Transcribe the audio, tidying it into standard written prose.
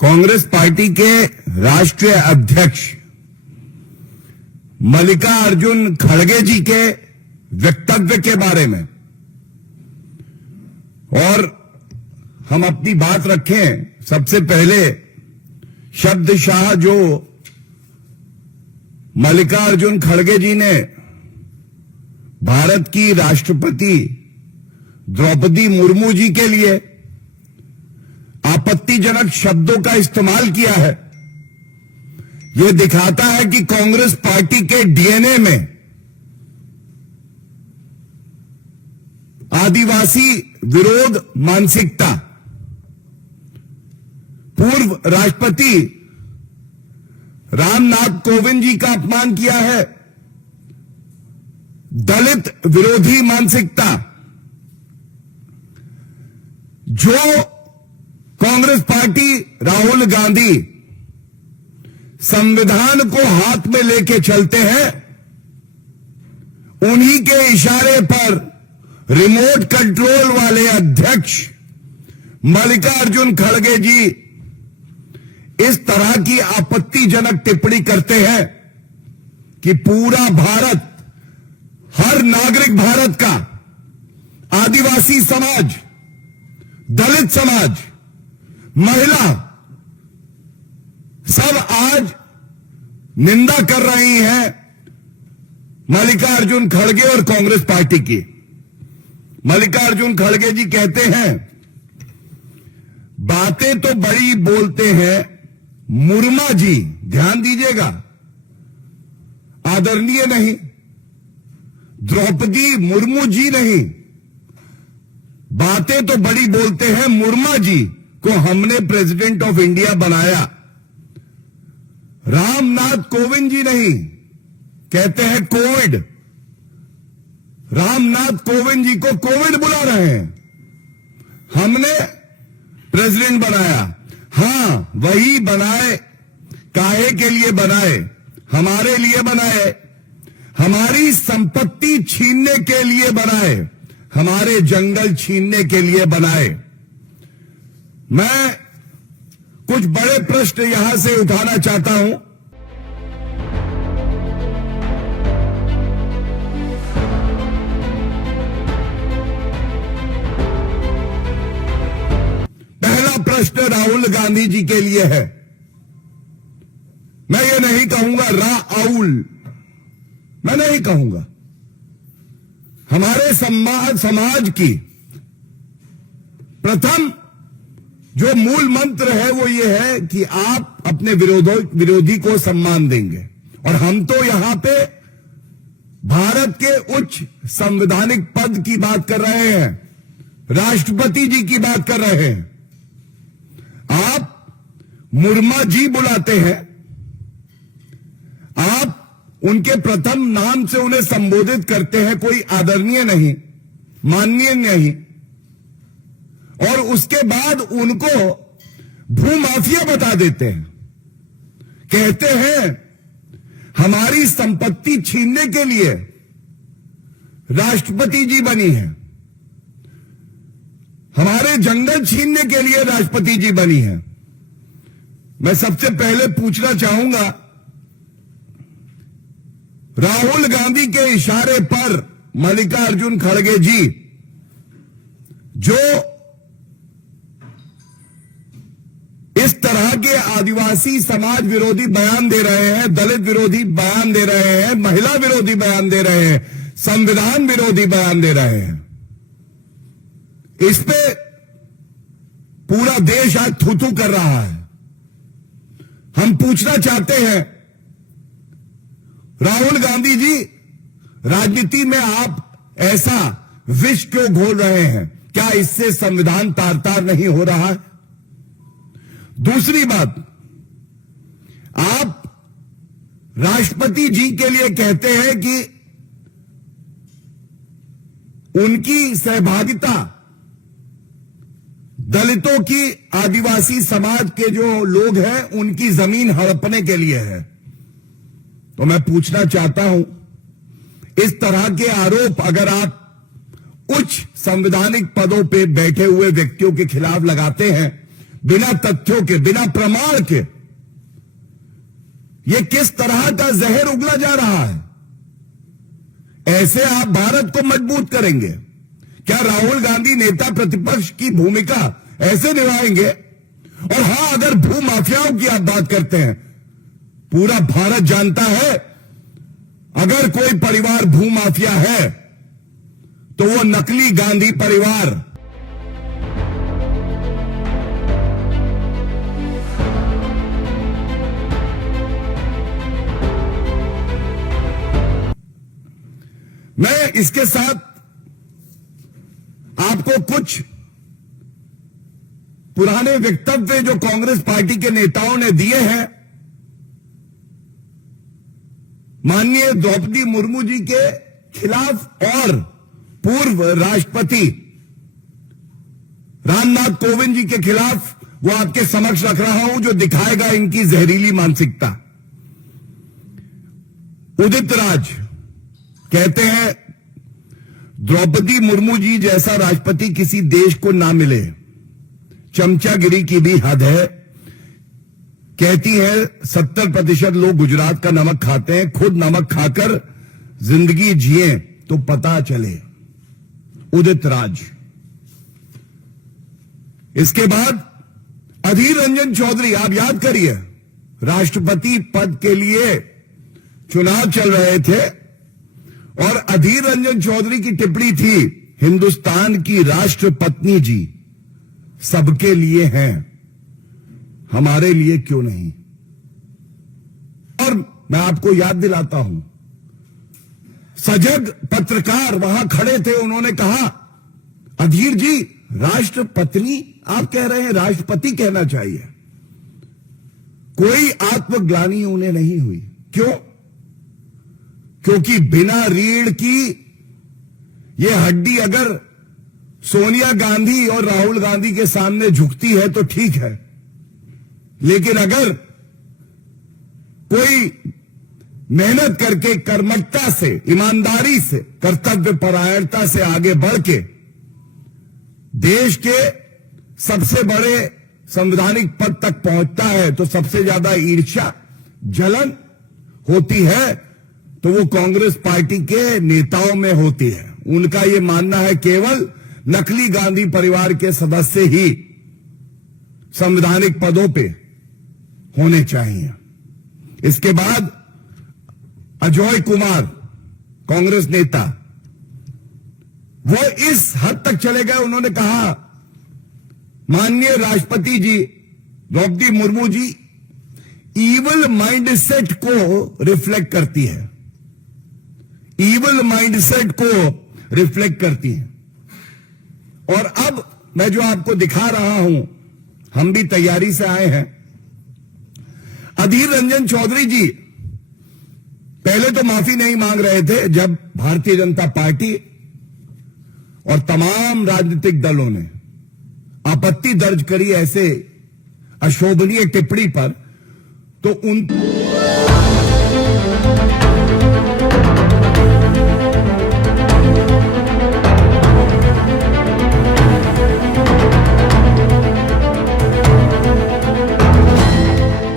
Congress party के राष्ट्रीय अध्यक्ष मल्लिकार्जुन खड़गे जी के वक्तव्य के बारे में और हम अपनी बात रखें। सबसे पहले शब्दशाह जो मल्लिकार्जुन खड़गे जी ने भारत की राष्ट्रपति द्रौपदी मुर्मू जी के लिए आपत्तिजनक शब्दों का इस्तेमाल किया है, यह दिखाता है कि कांग्रेस पार्टी के डीएनए में आदिवासी विरोध मानसिकता। पूर्व राष्ट्रपति रामनाथ कोविंद जी का अपमान किया है, दलित विरोधी मानसिकता। जो कांग्रेस पार्टी राहुल गांधी संविधान को हाथ में लेके चलते हैं, उन्हीं के इशारे पर रिमोट कंट्रोल वाले अध्यक्ष मल्लिकार्जुन खड़गे जी इस तरह की आपत्तिजनक टिप्पणी करते हैं कि पूरा भारत, हर नागरिक भारत का, आदिवासी समाज, दलित समाज, महिला, सब आज निंदा कर रही हैं मल्लिकार्जुन खड़गे और कांग्रेस पार्टी की। मल्लिकार्जुन खड़गे जी कहते हैं, बातें तो बड़ी बोलते हैं मुर्मा जी, ध्यान दीजिएगा, आदरणीय नहीं, द्रौपदी मुर्मू जी नहीं, बातें तो बड़ी बोलते हैं मुर्मा जी को हमने प्रेसिडेंट ऑफ इंडिया बनाया, रामनाथ कोविंद जी नहीं, कहते हैं कोविड, रामनाथ कोविंद जी को कोविड बुला रहे हैं, हमने प्रेसिडेंट बनाया। हां, वही बनाए, काहे के लिए बनाए? हमारे लिए बनाए, हमारी संपत्ति छीनने के लिए बनाए, हमारे जंगल छीनने के लिए बनाए। मैं कुछ बड़े प्रश्न यहां से उठाना चाहता हूं। पहला प्रश्न राहुल गांधी जी के लिए है। मैं ये नहीं कहूंगा राउल, मैं नहीं कहूंगा। हमारे समाज की प्रथम जो मूल मंत्र है वो ये है कि आप अपने विरोधी को सम्मान देंगे, और हम तो यहां पे भारत के उच्च संवैधानिक पद की बात कर रहे हैं, राष्ट्रपति जी की बात कर रहे हैं। आप मुर्मा जी बुलाते हैं, आप उनके प्रथम नाम से उन्हें संबोधित करते हैं, कोई आदरणीय नहीं, माननीय नहीं, और उसके बाद उनको भूमाफिया बता देते हैं। कहते हैं हमारी संपत्ति छीनने के लिए राष्ट्रपति जी बनी है, हमारे जंगल छीनने के लिए राष्ट्रपति जी बनी है। मैं सबसे पहले पूछना चाहूंगा, राहुल गांधी के इशारे पर मल्लिकार्जुन खड़गे जी जो इस तरह के आदिवासी समाज विरोधी बयान दे रहे हैं, दलित विरोधी बयान दे रहे हैं, महिला विरोधी बयान दे रहे हैं, संविधान विरोधी बयान दे रहे हैं, इस पे पूरा देश आज थू-थू कर रहा है। हम पूछना चाहते हैं, राहुल गांधी जी, राजनीति में आप ऐसा विष क्यों घोल रहे हैं? क्या इससे संविधान तार-तार नहीं हो रहा है? दूसरी बात, आप राष्ट्रपति जी के लिए कहते हैं कि उनकी सहभागिता दलितों की, आदिवासी समाज के जो लोग हैं उनकी जमीन हड़पने के लिए है। तो मैं पूछना चाहता हूं, इस तरह के आरोप अगर आप उच्च संवैधानिक पदों पे बैठे हुए व्यक्तियों के खिलाफ लगाते हैं बिना तथ्यों के, बिना प्रमाण के ये किस तरह का जहर उगला जा रहा है? ऐसे आप भारत को मजबूत करेंगे क्या? राहुल गांधी नेता प्रतिपक्ष की भूमिका ऐसे निभाएंगे? और हां, अगर भूमाफियाओं की आप बात करते हैं, पूरा भारत जानता है अगर कोई परिवार भूमाफिया है तो वो नकली गांधी परिवार। मैं इसके साथ आपको कुछ पुराने वक्तव्य जो कांग्रेस पार्टी के नेताओं ने दिए हैं माननीय द्रौपदी मुर्मू जी के खिलाफ और पूर्व राष्ट्रपति रामनाथ कोविंद जी के खिलाफ, वो आपके समक्ष रख रहा हूं, जो दिखाएगा इनकी जहरीली मानसिकता। उदित राज कहते हैं द्रौपदी मुर्मू जी जैसा राष्ट्रपति किसी देश को ना मिले, चमचागिरी की भी हद है। कहती है 70% लोग गुजरात का नमक खाते हैं, खुद नमक खाकर जिंदगी जिए तो पता चले। उदित राज। इसके बाद अधीर रंजन चौधरी, आप याद करिए, राष्ट्रपति पद के लिए चुनाव चल रहे थे और अधीर रंजन चौधरी की टिप्पणी थी, हिंदुस्तान की राष्ट्रपत्नी जी सबके लिए हैं, हमारे लिए क्यों नहीं? और मैं आपको याद दिलाता हूं, सजग पत्रकार वहां खड़े थे, उन्होंने कहा अधीर जी राष्ट्रपत्नी आप कह रहे हैं, राष्ट्रपति कहना चाहिए। कोई आत्मग्लानि उन्हें नहीं हुई। क्यों? क्योंकि बिना रीढ़ की ये हड्डी अगर सोनिया गांधी और राहुल गांधी के सामने झुकती है तो ठीक है, लेकिन अगर कोई मेहनत करके कर्मठता से, ईमानदारी से, कर्तव्य परायणता से आगे बढ़ के देश के सबसे बड़े संवैधानिक पद तक पहुंचता है तो सबसे ज्यादा ईर्ष्या, जलन होती है तो वो कांग्रेस पार्टी के नेताओं में होती है। उनका ये मानना है केवल नकली गांधी परिवार के सदस्य ही संवैधानिक पदों पे होने चाहिए। इसके बाद अजय कुमार, कांग्रेस नेता, वो इस हद तक चले गए, उन्होंने कहा माननीय राष्ट्रपति जी द्रौपदी मुर्मू जी ईवल माइंडसेट को रिफ्लेक्ट करती है, ईवल माइंडसेट को रिफ्लेक्ट करती है। और अब मैं जो आपको दिखा रहा हूं, हम भी तैयारी से आए हैं। अधीर रंजन चौधरी जी पहले तो माफी नहीं मांग रहे थे, जब भारतीय जनता पार्टी और तमाम राजनीतिक दलों ने आपत्ति दर्ज करी ऐसे अशोभनीय टिप्पणी पर, तो उन